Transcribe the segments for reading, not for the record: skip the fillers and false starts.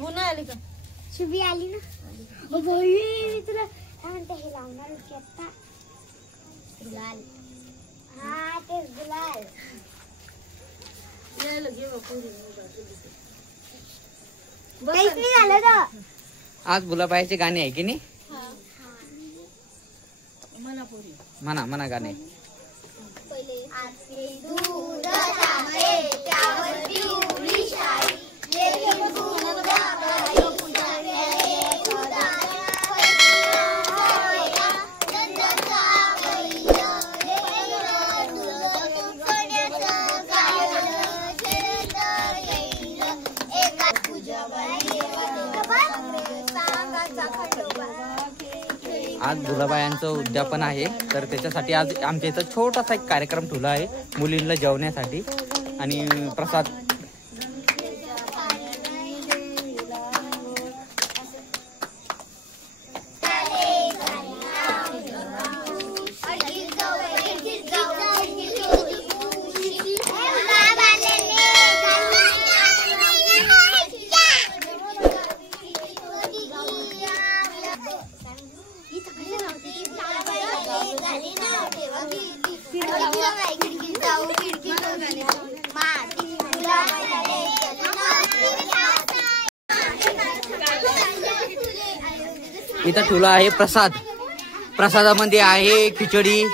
शुभ नाही आली का? शुभी आली ना. बाई तुला काय म्हणते हे लावणार होती आता. गुलाल. हा तेच गुलाल. यायला घे बापू. काहीच नाही झालं तर. आज गुलाबाईचे गाणे आहे की नाही? म्हणा पोरी. म्हणा म्हणा गाणे. आज गुलाबायांचं उद्यापन आहे, तर त्याच्यासाठी आज आमच्या इथं छोटासा एक कार्यक्रम ठेवला आहे मुलींना जेवण्यासाठी आणि प्रसाद. इथं ठेवला आहे प्रसाद. प्रसादामध्ये आहे खिचडी,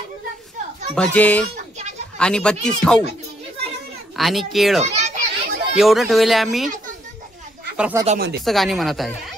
भजे आणि 32 खाऊ आणि केळ. एवढं ठेवले आम्ही प्रसादामध्ये. असं गाणे म्हणत आहे.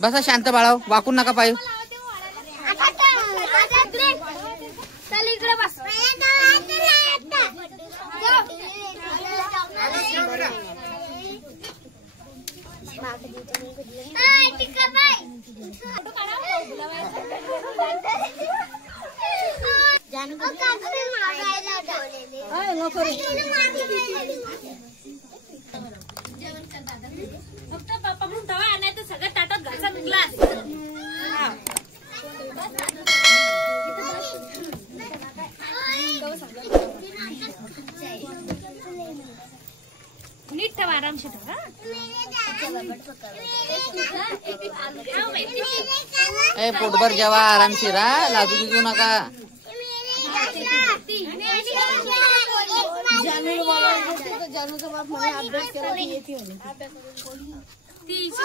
बसा शांत बाळाव, वाकून नका पायू. फक्त पप्पा म्हणून तवा आणायचं सगळं ताटात घालचा ग्लास. नीट ठेवा, आरामशीर ठेवा. पोटभर जेवा, आरामशीर. लाजू देऊ नका. जानूचा बाप म्हणे अभ्यास केला की येते म्हणे. तीची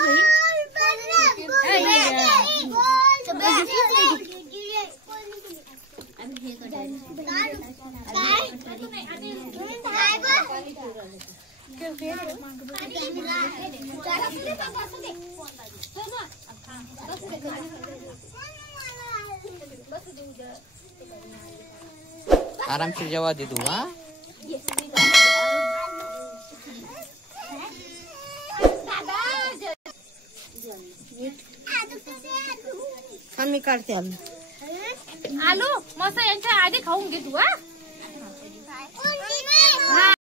आरामशीर जेवा दे तू. हा मी काढते. आलू मस्त यांच्या आधी खाऊन घे तू. हा